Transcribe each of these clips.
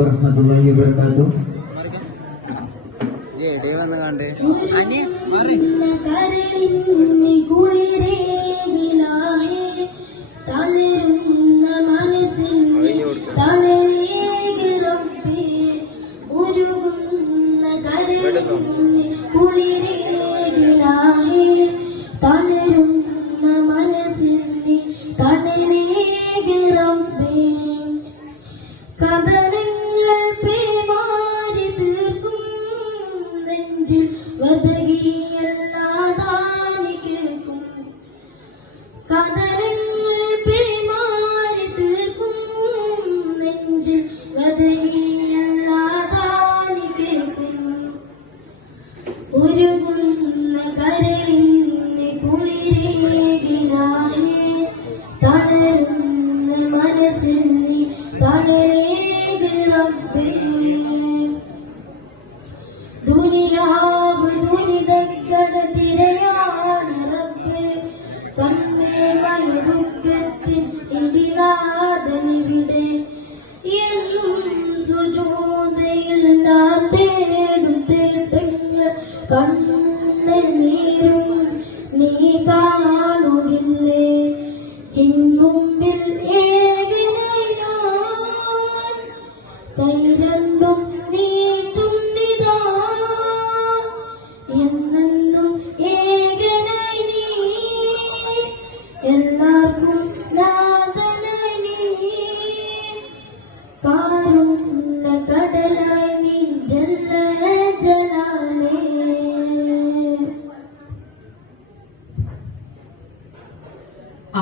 warahmatullahi wabarakatuh.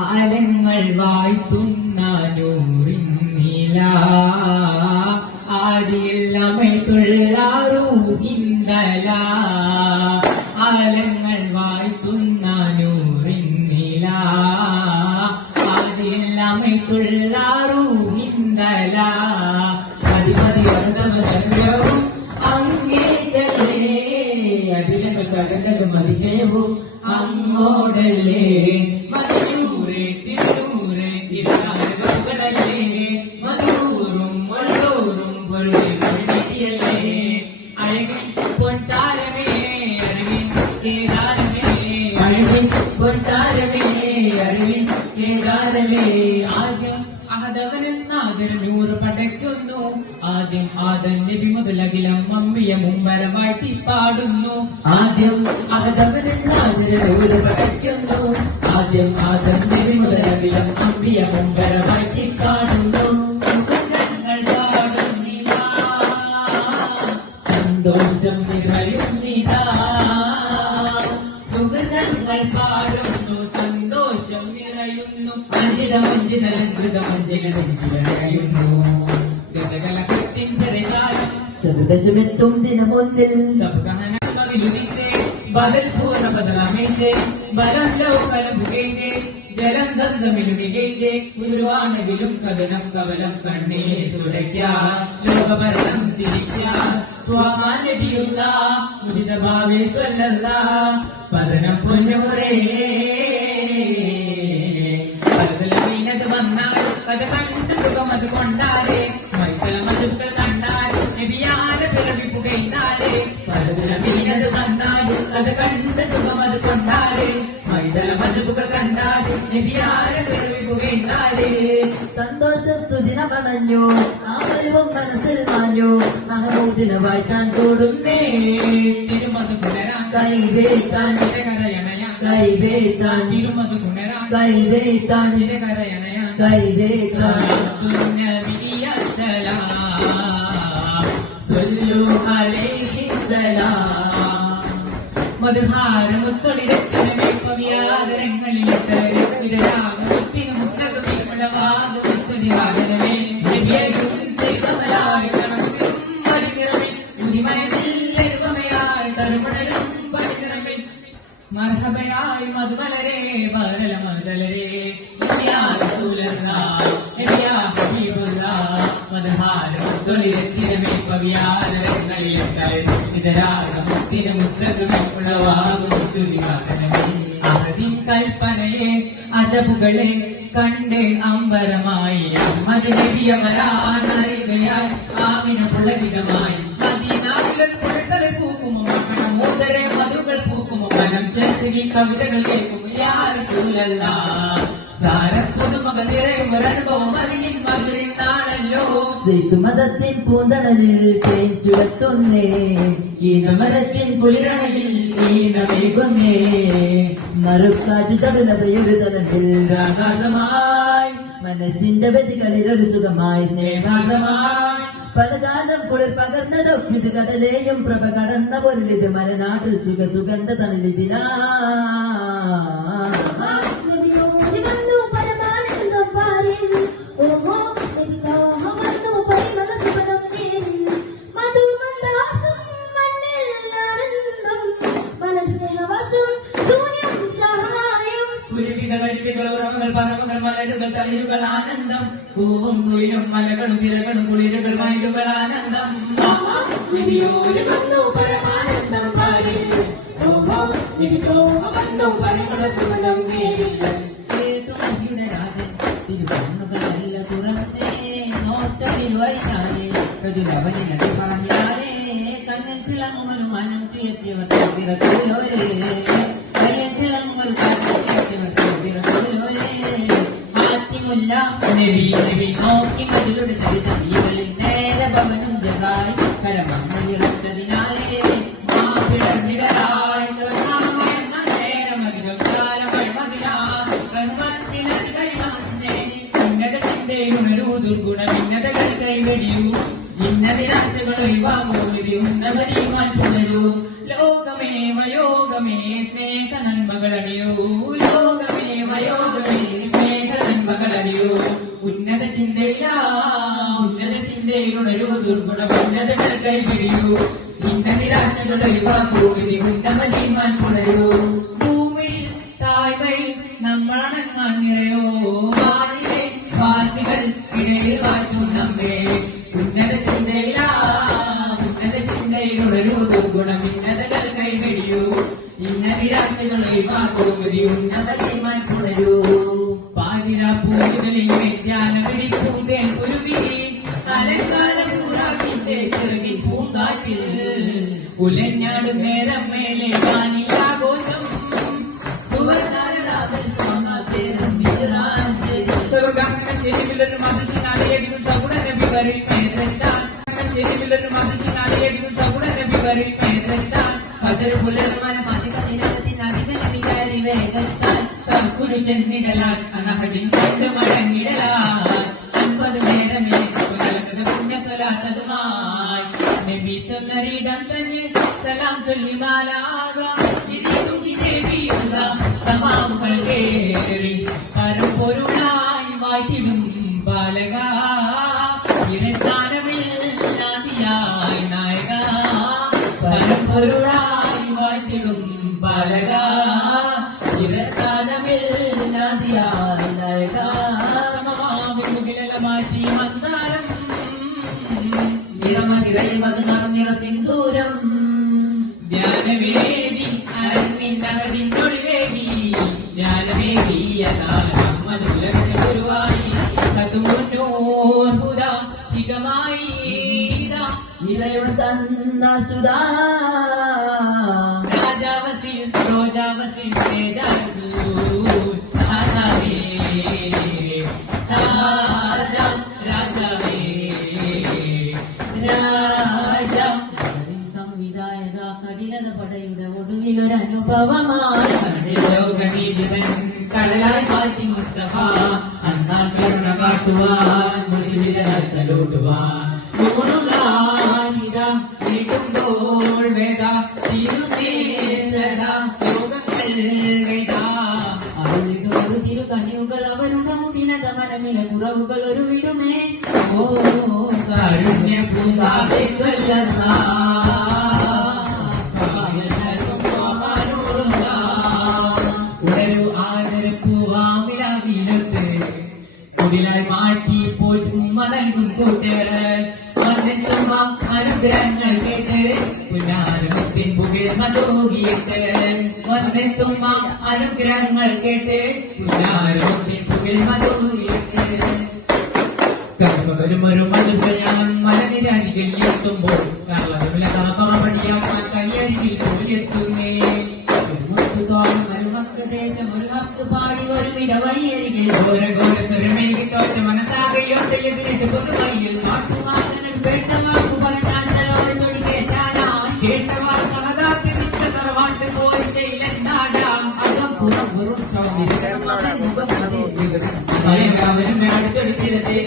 ആലങ്ങൾ വായ്ത്തുന്ന നൂറിന്നില ആദിയില്ലമൈത്തുള്ളൂഹിന്തല ആലങ്ങൾ വായ്ത്തുന്ന നൂറിന്നില ആദിയില്ലമൈത്തുള്ളൂഹിന്തല അധിപതിയും അങ്ങേക്കല്ലേ അടിലങ്ങൾ കടകലും അതിശയവും അങ്ങോടല്ലേ ആദ്യം അഹദവനെന്നാദർ നൂറ് പടയ്ക്കുന്നു ആദ്യം ആദൻ നബി മുതലകിലം അമ്പിയ മുമ്പരമായിട്ട് പാടുന്നു ആദ്യം അഹദവനെന്നാദർ നൂറ് പടയ്ക്കുന്നു ആദ്യം ആദൻ നബി മുതലകിലം അമ്പിയ മുമ്പരമായിട്ട് പാടുന്നു സുഗന്ധങ്ങൾ പാടുന്നിതാ സന്തോഷം നിറയുന്നിതാ സുഗന്ധങ്ങൾ പാടുന്നു സന്തോഷം നിറയുന്നു ചതുർദശമെത്തും ദിനമൊന്നിൽ ബദൽപൂർണ്ണ ബദലാമേന്റെ ബലം ലൗകലമുകേന്റെ ജലം ഗന്ധമിലുമികേന്റെ ഗുരുവാണവിലും കവനം കവലം കണ്ണേ തുടയ്ക്ക ലോകഭരണം തിരിക്ക ത്വാനബിയുള്ള മുജിസഭാവേ സ്വല്ലല്ലാ പതനം പൊന്നൂരേ പരതലമീനത് വന്നാൽ കഥ കണ്ട് സുഖം അത് കൊണ്ടാലേ മൈത്തല മജുക്കൾ കണ്ടാൽ നബിയാരെ പിറവിപ്പുകയിന്നാലേ പരതലമീനത് വന്നാൽ കഥ കണ്ട് സുഖം അത് കൊണ്ടാലേ മൈതല മജുക്കൾ കണ്ടാൽ നബിയാരെ പിറവിപ്പുകയിന്നാലേ സന്തോഷ സ്തുതിന പണഞ്ഞു ആവരവും മനസ്സിൽ മാഞ്ഞു മഹമൂദിനെ വായിക്കാൻ കൂടുന്നേ തിരുമത് പുനരാൻ കൈവേക്കാൻ കരയണയാ കൈവേക്കാൻ തിരുമത് പുനരാൻ കൈവേക്കാൻ കരയണയാ കൈവേക്കാൻ മധുഹാരമുത്തൊളിരങ്ങളിലെത്തരങ്ങളിലെത്തരത്തിനു മുത്തകമേ ദൈവമലായി കണക്കിലും വലിനിറമേ മുതിമയമില്ലരുമയായി തരുമണലും വലിനിറമേ മർഹബയായി മധുമലരേ ബദല മദലരേ മധുഹാരമുത്തൊളിരത്തിനമേ പവിയാദരങ്ങളിലെത്തര ഇതരാഗമുത്തിനു മുസ്തകമേ അഹദിൻ കൽപ്പനയെ അജബുകളെ കണ്ട് അമ്പരമായി മതിലവിയമരാനറികയാൽ ആമ ആമിന പുളകിതമായി മദീനാവിലൻ പുഴത്തല പൂക്കുമോ മോദരെ മധുകൾ പൂക്കുമോ മനം ചേർത്ത് ഈ കവിതകൾ കേൾക്കും യാ റസൂലല്ലാഹ് സാരപ്പുതുമകൾ നിറയും ഒരനുഭവം അതിൽ മധുരിൻ നാളല്ലോ മതത്തിൻ പൂന്തണലിൽ തേൻ ചുരത്തുന്നേ ഈനമരത്തിൻ കുളിരണയിൽ ഈനമേകുന്നേ മറുക്കാറ്റ് ചടുലതയൊരു തലത്തിൽ രാഗാതമായി മനസ്സിന്റെ വ്യതികളിൽ ഒരു സുഖമായി സ്നേഹാഗ്രമായി പലകാലം കുളിർ പകർന്നത് ഇത് കടലേയും പ്രഭ കടന്ന പൊരുളിത് മലനാട്ടിൽ സുഖസുഗന്ധ തണലിതിനാ പറവകൾ മലരുകൾ തളിരുകൾ ആനന്ദം പൂവും കുയിലും മലകളും തിരകളും കുളിരുകൾ മയിലുകൾ ആനന്ദം പരമാനന്ദം തിരുവണ്ണുകളല്ല തുറന്നേ നോട്ടമിരുവരിഞ്ഞാലേ പ്രതിലവനിലതി പറഞ്ഞാലേ കണ്ണിൽ തിളങ്ങുമൊരു മനം ചുയർത്തിയവർ തിരക്കിലോരേ കയ്യിൽ തിളങ്ങുമൊരു നോക്കി മതിലൂടെ ചതികളിൽ നേരെ ഭവനും ജഗായി കരമന്നിറച്ചതിനാലേ മാപ്പിടമിടരായി ഉന്നത ചിന്തയിലുണരൂ ദുർഗുണം ഇന്നതകൾ കൈവെടിയൂ ഇന്നതിരാശകൾ ഒഴിവാകൂ ഉന്നവരീമാൻ പുണരൂ ലോകമേ വയോഗമേ സ്നേഹ നന്മകളണിയൂ ലോകമേ വയോഗമേ സ്നേഹ നന്മകളണിയൂ ഉന്നത ചിന്തയിലുണരൂ ദുർഗുണം ഉന്നതകൾ കൈപിടിയൂ ഇന്ന നിരാശകൾ ഒഴിവാക്കൂ ഉന്നവരീമാൻ പുണരൂ ഭൂമിയിൽ താഴ്മയിൽ നമ്മളണങ്ങാൻ നിറയോ വായിലെ വാസികൾ ഇടയിൽ വാറ്റും നമ്മെ ഉന്നത ചിന്തയിലുണരൂ ദുർഗുണം ഇന്നതകൾ കൈവെടിയൂ ഇന്ന നിരാശകൾ ഒഴിവാക്കൂ ഉന്നവരീമാൻ പുണരൂ പാതിര പൂജകളിൽ വ്യത്യാനം വിരിപ്പൂതേൻ കുരുവി അലങ്കാര പൂറാക്കിന്റെ ചെറുകിൽ പൂങ്കാറ്റിൽ ഉലഞ്ഞാടും നേരം മേലെ കാണിലാഘോഷം സുവർണരാവൽ ചെരിവിലൊരു മതത്തിനാലയടിക്കും സഗുണ നബി വരിൽ മേതെത്താൻ ചെരിവിലൊരു മതത്തിനാലയടിക്കും സഗുണ നബി വരിൽ മേതെത്താൻ പതിർ പുലർമന പതിക നിലത്തിൻ അധിക നബികാരി വേഗത്താൻ സൽക്കുരു ചെന്നിടലാൻ അനഹദിൻ കണ്ട് മടങ്ങിടലാൻ 50 നേരമേ പുണ്യസ്വലാത്തതുമായി നബി ചൊന്നരിടം തന്നെ സലാം ചൊല്ലിമാലാകാം ചിരിതൂക്കി ദേവിയുള്ള സമാവുകൾ കേറി പരമ്പൊരുളായി വായിക്കും ബാലക ഇരത്താനവിൽ നാദിയായി നായക പരമ്പൊരുളായി വായിക്കും ബാലക ഇരത്താനവിൽ നാദിയായി നായക മാറ്റി മന്ദാരം നിറമതിരയിൽ മധു നിറ സിന്ദൂരം ധ്യാനവേദി അരങ്ങിന്നൊഴിവേദി ധ്യാനവേദി ഗുരുവായി ഹിതമായി ഇളയവൻ തന്ന സുധാ രാജാവസി രോജാവസി രാജാവേ സംവിധായക കഠിനത പടയുടെ ഒടുവിലൊരനുഭവമായി ലോകനീതിവൻ കടലായി മാറ്റി മുസ്തഫ അന്നാൽ കരുണ കാട്ടുവാൻ മുറിവിലൂട്ടുവാൻ വീട്ടുമ്പോൾ വേദ യോഗങ്ങൾ വേദ അവളിതൊരു തിരുകനിയുകൾ അവരുടെ മുടിനത മനമിലെ കുറവുകൾ ഒരു വിടുമേ ഓ കാരുണ്യ പൂങ്കാതെ ഉടരു ആദരപ്പൂവാമിലാവിലത്ത് കുടിലായി മാറ്റി പോറ്റും നൽകും കൂട്ടുകാരൻ വന്നെത്തുമ്പ അനുഗ്രഹങ്ങൾ കേട്ട് പുനാരത്തിൻ പുകിൽ മതോകിയിട്ട് വന്നെത്തുമ്പ അനുഗ്രഹങ്ങൾ കേട്ട് പുനാരത്തിൻ പുകിൽ മതോകിയിട്ട് കർമ്മകരും ഒരു മധുരയാളം മലനിരരികിൽ എത്തുമ്പോൾ കർമ്മകരുല കറത്തുറപടിയാക്കാൻ കനിയരികിൽ പോലെത്തുന്നേ. ഒരു ഹക്ക് പാടി ഒരു വിടവയ്യരികെ ഘോരഘോരസ്വരമേകി തോറ്റ മനസ്സാകയോട്ട് എതിരിട്ട് പൊതുവയിൽ നാട്ടുവാസനൊരു പെട്ടമാക്കു പറഞ്ഞാൽ തൊടി കേട്ടാനായി കേട്ടവാർ സമതാത്തി നിച്ച തറവാട്ട് കോരിശയിലെന്നാടാം അകം പുറം വെറും മകൻ മുഖം മതി അവരും അടുത്തെടുത്തിരത്തെ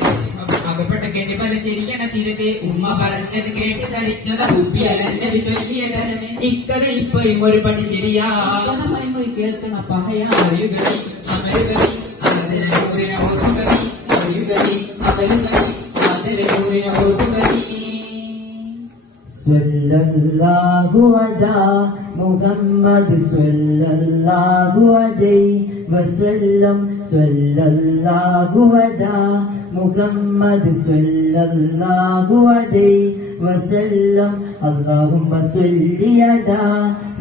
അകപ്പെട്ട കേട്ടി പല ശരിയണ തീരത്തെ ഉമ്മ പറഞ്ഞത് കേട്ട് ധരിച്ചത് ഉപ്പിയലി ചൊല്ലിയതരമേ ഇക്കഥ ഇപ്പയും ഒരു പടി ശരിയാ കേൾക്കണ പഹയാ അറിയുകടി അമരുകടി അതിരൂരിന ഓർമ്മകടി അറിയുകടി അമരുകടി അതിരൂരിന ഓർമ്മകടി. സ്വല്ലല്ലാഹു അലാ മുഹമ്മദ് സ്വല്ലല്ലാഹു അലൈഹി വസല്ലം സ്വല്ലല്ലാഹു അലാ മുഹമ്മദ് സ്വല്ലല്ലാഹു അലൈഹി വസല്ലം അല്ലാഹുമ്മ സ്വല്ലി അലാ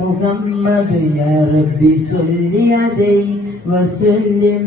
മുഹമ്മദ് യാ റബ്ബി സ്വല്ലി അലൈഹി വസല്ലം.